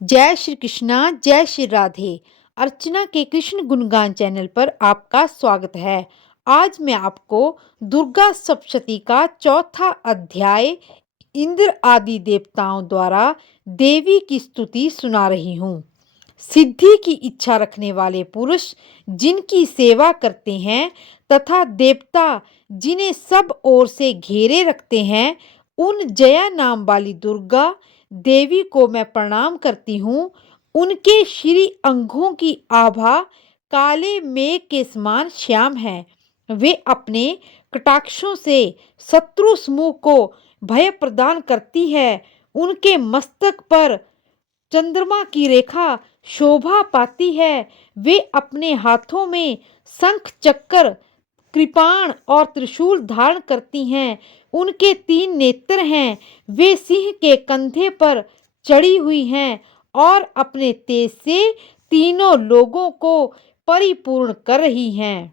जय श्री कृष्णा, जय श्री राधे। अर्चना के कृष्ण गुणगान चैनल पर आपका स्वागत है। आज मैं आपको दुर्गा सप्तशती का चौथा अध्याय इंद्र आदि देवताओं द्वारा देवी की स्तुति सुना रही हूँ। सिद्धि की इच्छा रखने वाले पुरुष जिनकी सेवा करते हैं तथा देवता जिन्हें सब ओर से घेरे रखते हैं, उन जया नाम वाली दुर्गा देवी को मैं प्रणाम करती हूँ। उनके श्री अंगों की आभा काले मेघ के समान श्याम है। वे अपने कटाक्षों से शत्रु समूह को भय प्रदान करती है। उनके मस्तक पर चंद्रमा की रेखा शोभा पाती है। वे अपने हाथों में शंख चक्र कृपाण और त्रिशूल धारण करती हैं। उनके 3 नेत्र हैं। वे सिंह के कंधे पर चढ़ी हुई हैं और अपने तेज से तीनों लोगों को परिपूर्ण कर रही हैं।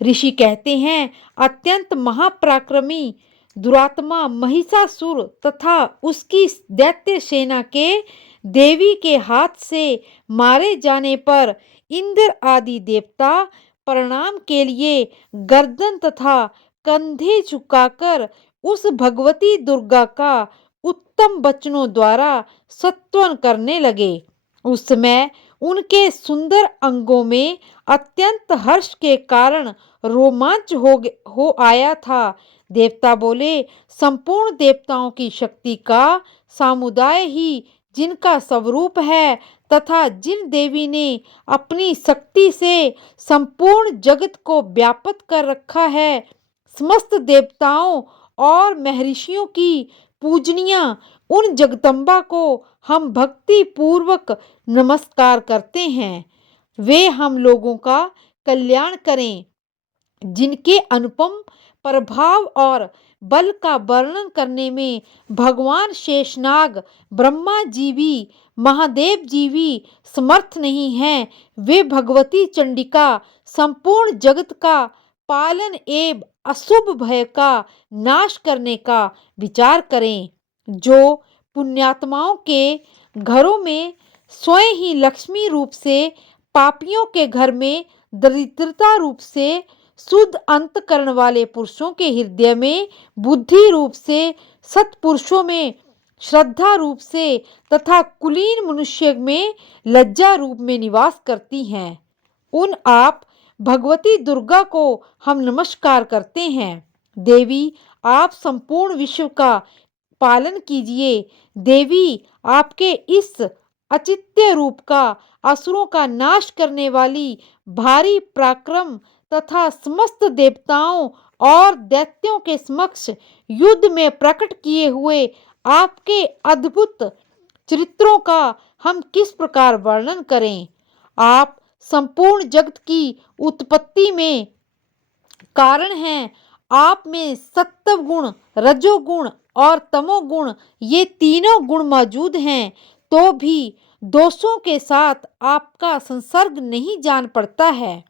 ऋषि कहते हैं, अत्यंत महापराक्रमी दुरात्मा महिषासुर तथा उसकी दैत्य सेना के देवी के हाथ से मारे जाने पर इंद्र आदि देवता प्रणाम के लिए गर्दन तथा कंधे झुकाकर उस भगवती दुर्गा का उत्तम वचनों द्वारा स्तवन करने लगे। उस समय उनके सुंदर अंगों में अत्यंत हर्ष के कारण रोमांच हो आया था। देवता बोले, संपूर्ण देवताओं की शक्ति का समुदाय ही जिनका स्वरूप है तथा जिन देवी ने अपनी शक्ति से संपूर्ण जगत को व्याप्त कर रखा है, समस्त देवताओं और महर्षियों की पूजनिया उन जगदम्बा को हम भक्ति पूर्वक नमस्कार करते हैं। वे हम लोगों का कल्याण करें। जिनके अनुपम प्रभाव और बल का वर्णन करने में भगवान शेषनाग ब्रह्मा जी भी महादेव जी भी समर्थ नहीं हैं, वे भगवती चंडिका संपूर्ण जगत का पालन एवं अशुभ भय का नाश करने का विचार करें। जो पुण्यात्माओं के घरों में स्वयं ही लक्ष्मी रूप से, पापियों के घर में दरिद्रता रूप से, शुद्ध अंतकरण वाले पुरुषों के हृदय में बुद्धि रूप से, सत्पुरुषों में श्रद्धा रूप से तथा कुलीन मनुष्य में लज्जा रूप में निवास करती हैं, उन आप भगवती दुर्गा को हम नमस्कार करते हैं। देवी, आप संपूर्ण विश्व का पालन कीजिए। देवी, आपके इस अचित्य रूप का असुरों का नाश करने वाली भारी पराक्रम तथा समस्त देवताओं और दैत्यों के समक्ष युद्ध में प्रकट किए हुए आपके अद्भुत चरित्रों का हम किस प्रकार वर्णन करें। आप संपूर्ण जगत की उत्पत्ति में कारण हैं। आप में सत्व गुण, रजोगुण और तमोगुण ये तीनों गुण मौजूद हैं, तो भी दोषों के साथ आपका संसर्ग नहीं जान पड़ता है।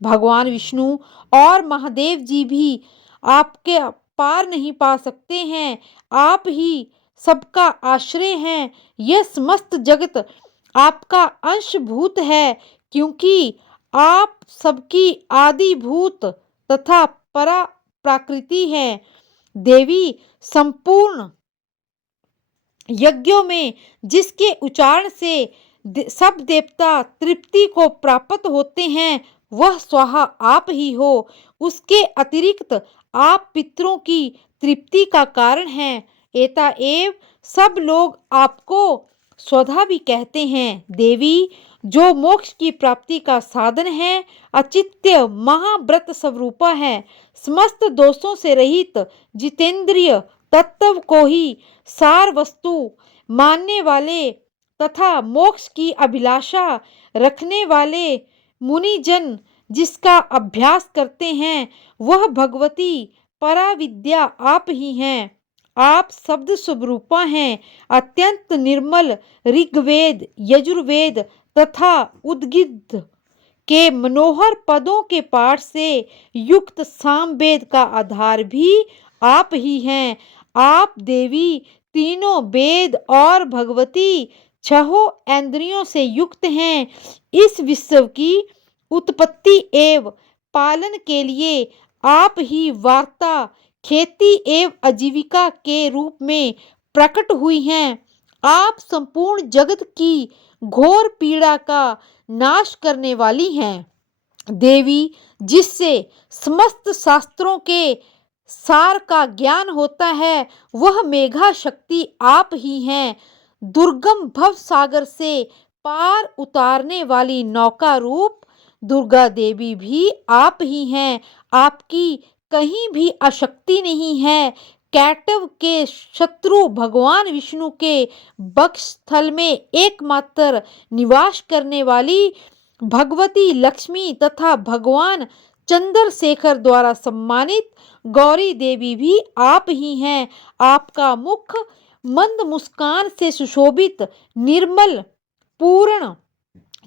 भगवान विष्णु और महादेव जी भी आपके पार नहीं पा सकते हैं। आप ही सबका आश्रय हैं। यह समस्त जगत आपका अंशभूत है, क्योंकि आप सबकी आदिभूत तथा परा प्रकृति है। देवी, संपूर्ण यज्ञों में जिसके उच्चारण से सब देवता तृप्ति को प्राप्त होते हैं, वह स्वाहा आप ही हो। उसके अतिरिक्त आप पितरों की तृप्ति का कारण हैं। एताएव सब लोग आपको स्वधा भी कहते हैं। देवी, जो मोक्ष की प्राप्ति का साधन है, अचित्य महाव्रत स्वरूपा है। समस्त दोषों से रहित जितेंद्रिय तत्व को ही सार वस्तु मानने वाले तथा मोक्ष की अभिलाषा रखने वाले मुनिजन जिसका अभ्यास करते हैं, वह भगवती पराविद्या आप ही हैं। आप शब्द स्वरूपा हैं। अत्यंत निर्मल ऋग्वेद, यजुर्वेद तथा उद्गीत के मनोहर पदों के पाठ से युक्त सामवेद का आधार भी आप ही हैं। आप देवी तीनों वेद और भगवती छहों इंद्रियों से युक्त हैं। इस विश्व की उत्पत्ति एवं पालन के लिए आप ही वार्ता, खेती एवं आजीविका के रूप में प्रकट हुई हैं। आप संपूर्ण जगत की घोर पीड़ा का नाश करने वाली हैं। देवी, जिससे समस्त शास्त्रों के सार का ज्ञान होता है, वह मेघा शक्ति आप ही हैं। दुर्गम भव सागर से पार उतारने वाली नौका रूप दुर्गा देवी भी आप ही हैं। आपकी कहीं भी अशक्ति नहीं है। कैटव के शत्रु भगवान विष्णु के वक्षस्थल में एकमात्र निवास करने वाली भगवती लक्ष्मी तथा भगवान चंद्रशेखर द्वारा सम्मानित गौरी देवी भी आप ही हैं। आपका मुख मंद मुस्कान से सुशोभित, निर्मल, पूर्ण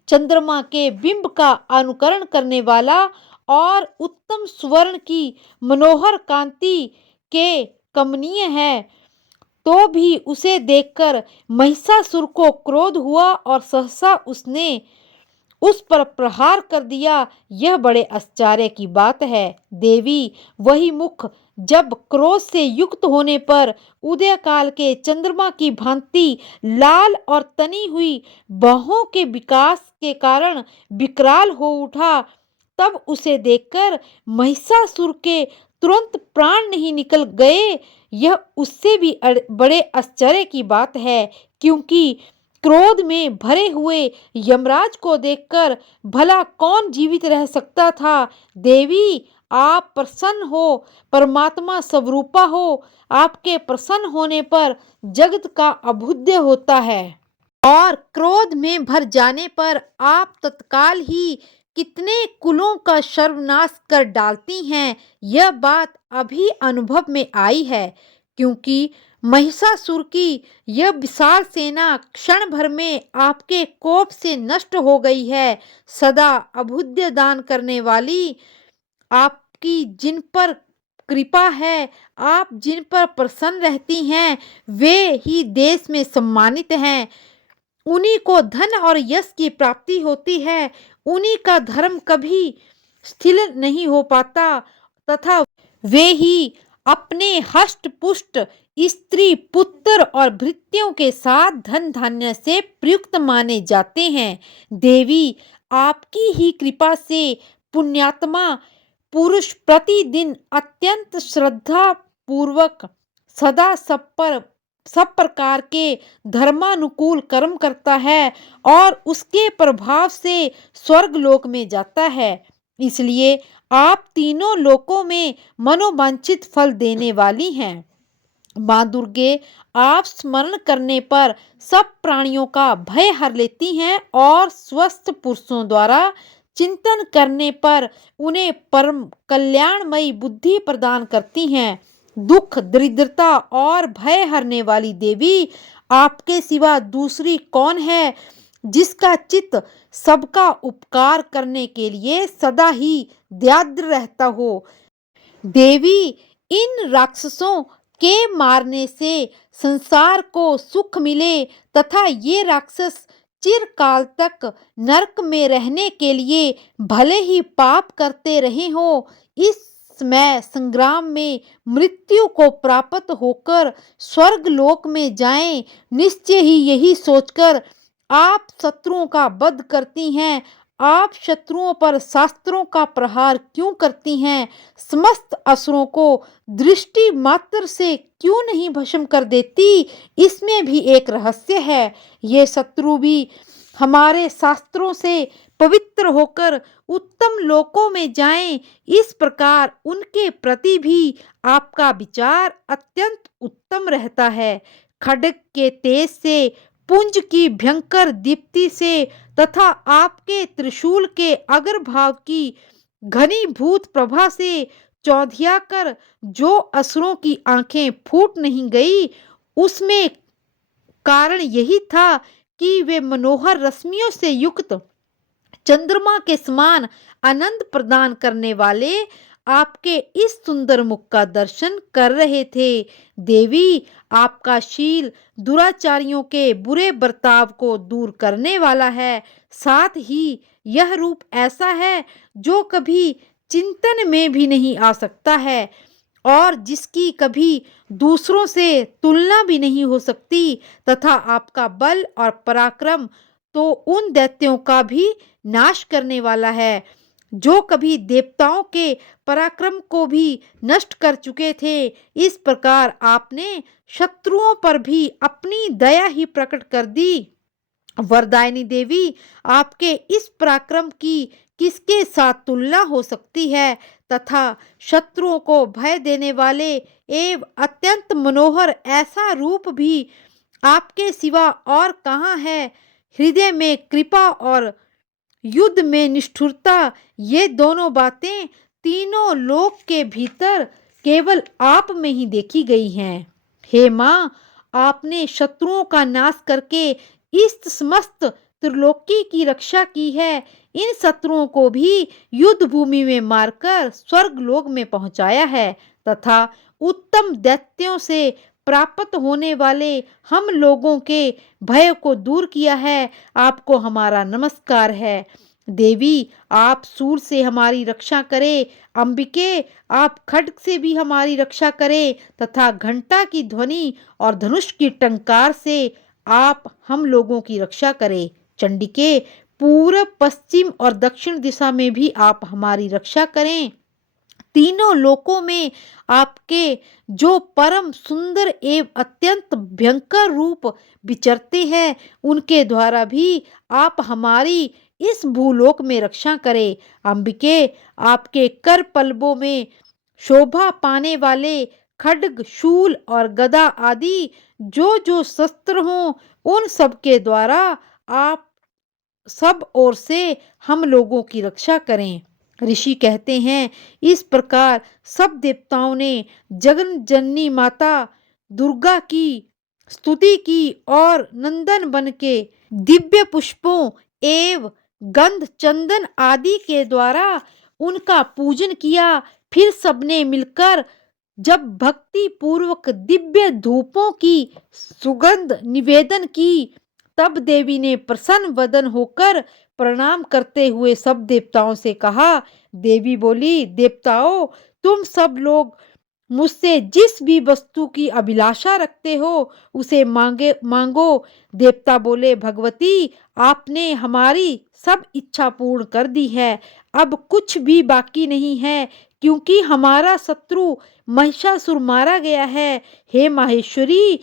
चंद्रमा के बिंब का अनुकरण करने वाला और उत्तम स्वर्ण की मनोहर कांति के कमनीय है। तो भी उसे देखकर महिषासुर को क्रोध हुआ और सहसा उसने उस पर प्रहार कर दिया। यह बड़े आश्चर्य की बात है। देवी, वही मुख जब क्रोध से युक्त होने पर उदय काल के चंद्रमा की भांति लाल और तनी हुई बाहों के विकास के कारण विकराल हो उठा, तब उसे देखकर महिषासुर के तुरंत प्राण नहीं निकल गए। यह उससे भी बड़े आश्चर्य की बात है, क्योंकि क्रोध में भरे हुए यमराज को देखकर भला कौन जीवित रह सकता था। देवी, आप प्रसन्न हो, परमात्मा स्वरूपा हो। आपके प्रसन्न होने पर जगत का अभुद्य होता है और क्रोध में भर जाने पर आप तत्काल ही कितने कुलों का सर्वनाश कर डालती हैं। यह बात अभी अनुभव में आई है, क्योंकि महिषासुर की यह विशाल सेना क्षण भर में आपके कोप से नष्ट हो गई है। सदा अभुद्य दान करने वाली आपकी जिन पर कृपा है, आप जिन पर प्रसन्न रहती हैं, वे ही देश में सम्मानित हैं। उन्हीं को धन और यश की प्राप्ति होती है। उन्हीं का धर्म कभी स्थिर नहीं हो पाता तथा वे ही अपने हष्ट पुष्ट स्त्री, पुत्र और भृत्यों के साथ धन धान्य से प्रयुक्त माने जाते हैं। देवी, आपकी ही कृपा से पुण्यात्मा पुरुष प्रतिदिन अत्यंत श्रद्धा पूर्वक सदा सब प्रकार के धर्मानुकूल कर्म करता है और उसके प्रभाव से स्वर्ग लोक में जाता है। इसलिए आप तीनों लोकों में मनोवांछित फल देने वाली हैं। माँ दुर्गे, आप स्मरण करने पर सब प्राणियों का भय हर लेती हैं और स्वस्थ पुरुषों द्वारा चिंतन करने पर उन्हें परम कल्याणमयी बुद्धि प्रदान करती हैं। दुख, दरिद्रता और भय हरने वाली देवी, आपके सिवा दूसरी कौन है जिसका चित्त सबका उपकार करने के लिए सदा ही दयाद्र रहता हो। देवी, इन राक्षसों के मारने से संसार को सुख मिले तथा ये राक्षस चिरकाल तक नरक में रहने के लिए भले ही पाप करते रहे हो, इस समय संग्राम में मृत्यु को प्राप्त होकर स्वर्ग लोक में जाएं। निश्चय ही यही सोचकर आप शत्रुओं का वध करती हैं। आप शत्रुओं पर शास्त्रों का प्रहार क्यों करती हैं? समस्त असुरों को दृष्टि मात्र से क्यों नहीं भस्म कर देती? इसमें भी एक रहस्य है। ये शत्रु भी हमारे शास्त्रों से पवित्र होकर उत्तम लोकों में जाएं। इस प्रकार उनके प्रति भी आपका विचार अत्यंत उत्तम रहता है। खड्ग के तेज से, पुंज की भयंकर दीप्ति से तथा आपके त्रिशूल के अग्रभाग की घनीभूत प्रभा से चौधिया कर जो असुरों की आंखें फूट नहीं गई, उसमें कारण यही था कि वे मनोहर रश्मियों से युक्त चंद्रमा के समान आनंद प्रदान करने वाले आपके इस सुंदर मुख का दर्शन कर रहे थे। देवी, आपका शील दुराचारियों के बुरे बर्ताव को दूर करने वाला है। साथ ही यह रूप ऐसा है जो कभी चिंतन में भी नहीं आ सकता है और जिसकी कभी दूसरों से तुलना भी नहीं हो सकती, तथा आपका बल और पराक्रम तो उन दैत्यों का भी नाश करने वाला है जो कभी देवताओं के पराक्रम को भी नष्ट कर चुके थे। इस प्रकार आपने शत्रुओं पर भी अपनी दया ही प्रकट कर दी। वरदायिनी देवी, आपके इस पराक्रम की किसके साथ तुलना हो सकती है तथा शत्रुओं को भय देने वाले एवं अत्यंत मनोहर ऐसा रूप भी आपके सिवा और कहाँ है। हृदय में कृपा और युद्ध में निष्ठुरता, ये दोनों बातें तीनों लोक के भीतर केवल आप में ही देखी गई हैं। हे माँ, आपने शत्रुओं का नाश करके इस समस्त त्रिलोकी की रक्षा की है। इन शत्रुओं को भी युद्ध भूमि में मारकर स्वर्ग लोक में पहुंचाया है तथा उत्तम दैत्यों से प्राप्त होने वाले हम लोगों के भय को दूर किया है। आपको हमारा नमस्कार है। देवी, आप सूर से हमारी रक्षा करें। अंबिके, आप खड्ग से भी हमारी रक्षा करें तथा घंटा की ध्वनि और धनुष की टंकार से आप हम लोगों की रक्षा करें। चंडिके, पूर्व, पश्चिम और दक्षिण दिशा में भी आप हमारी रक्षा करें। तीनों लोकों में आपके जो परम सुंदर एवं अत्यंत भयंकर रूप विचरते हैं, उनके द्वारा भी आप हमारी इस भूलोक में रक्षा करें। अंबिके, आपके कर पल्लवों में शोभा पाने वाले खड्ग, शूल और गदा आदि जो जो शस्त्र हों, उन सब के द्वारा आप सब ओर से हम लोगों की रक्षा करें। ऋषि कहते हैं, इस प्रकार सब देवताओं ने जगन जननी माता दुर्गा की स्तुति की और नंदन बन के दिव्य पुष्पों एवं गंध चंदन आदि के द्वारा उनका पूजन किया। फिर सबने मिलकर जब भक्ति पूर्वक दिव्य धूपों की सुगंध निवेदन की, तब देवी ने प्रसन्न वदन होकर प्रणाम करते हुए सब देवताओं से कहा। देवी बोली, देवताओं, तुम सब लोग मुझसे जिस भी वस्तु की अभिलाषा रखते हो उसे मांगो। देवता बोले, भगवती, आपने हमारी सब इच्छा पूर्ण कर दी है। अब कुछ भी बाकी नहीं है क्योंकि हमारा शत्रु महिषासुर मारा गया है। हे माहेश्वरी,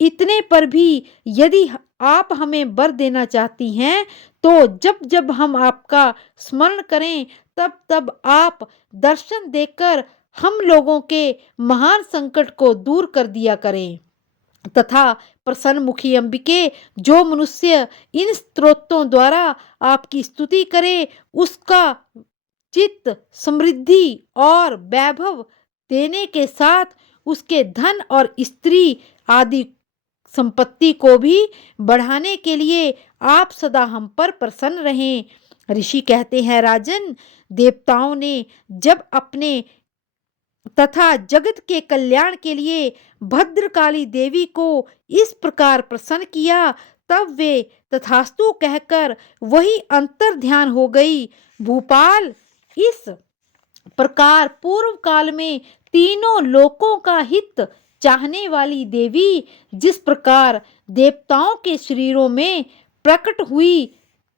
इतने पर भी यदि आप हमें वर देना चाहती हैं तो जब जब हम आपका स्मरण करें तब तब आप दर्शन देकर हम लोगों के महान संकट को दूर कर दिया करें तथा प्रसन्न मुखी अंबिके, जो मनुष्य इन स्तोत्रों द्वारा आपकी स्तुति करे उसका चित्त समृद्धि और वैभव देने के साथ उसके धन और स्त्री आदि संपत्ति को भी बढ़ाने के लिए आप सदा हम पर प्रसन्न रहें। ऋषि कहते हैं, राजन, देवताओं ने जब अपने तथा जगत के कल्याण के लिए भद्रकाली देवी को इस प्रकार प्रसन्न किया, तब वे तथास्तु कहकर वही अंतर ध्यान हो गई। भूपाल, इस प्रकार पूर्व काल में तीनों लोकों का हित चाहने वाली देवी जिस प्रकार देवताओं के शरीरों में प्रकट हुई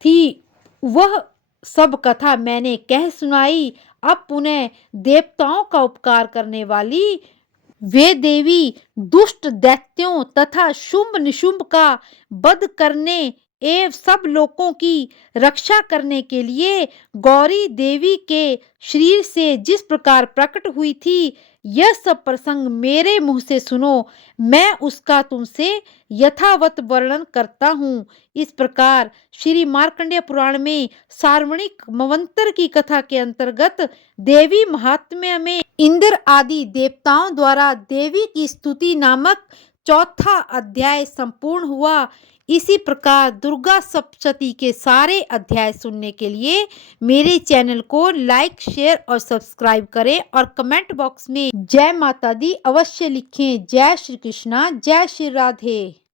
थी, वह सब कथा मैंने कह सुनाई। अब पुनः देवताओं का उपकार करने वाली वे देवी दुष्ट दैत्यों तथा शुंभ निशुंभ का वध करने एवं सब लोगों की रक्षा करने के लिए गौरी देवी के शरीर से जिस प्रकार प्रकट हुई थी, यह सब प्रसंग मेरे मुंह से सुनो। मैं उसका तुमसे यथावत वर्णन करता हूँ। इस प्रकार श्री मार्कंडेय पुराण में सार्वणिक मवंतर की कथा के अंतर्गत देवी महात्म्य में इंद्र आदि देवताओं द्वारा देवी की स्तुति नामक चौथा अध्याय संपूर्ण हुआ। इसी प्रकार दुर्गा सप्तशती के सारे अध्याय सुनने के लिए मेरे चैनल को लाइक, शेयर और सब्सक्राइब करें और कमेंट बॉक्स में जय माता दी अवश्य लिखें। जय श्री कृष्णा, जय श्री राधे।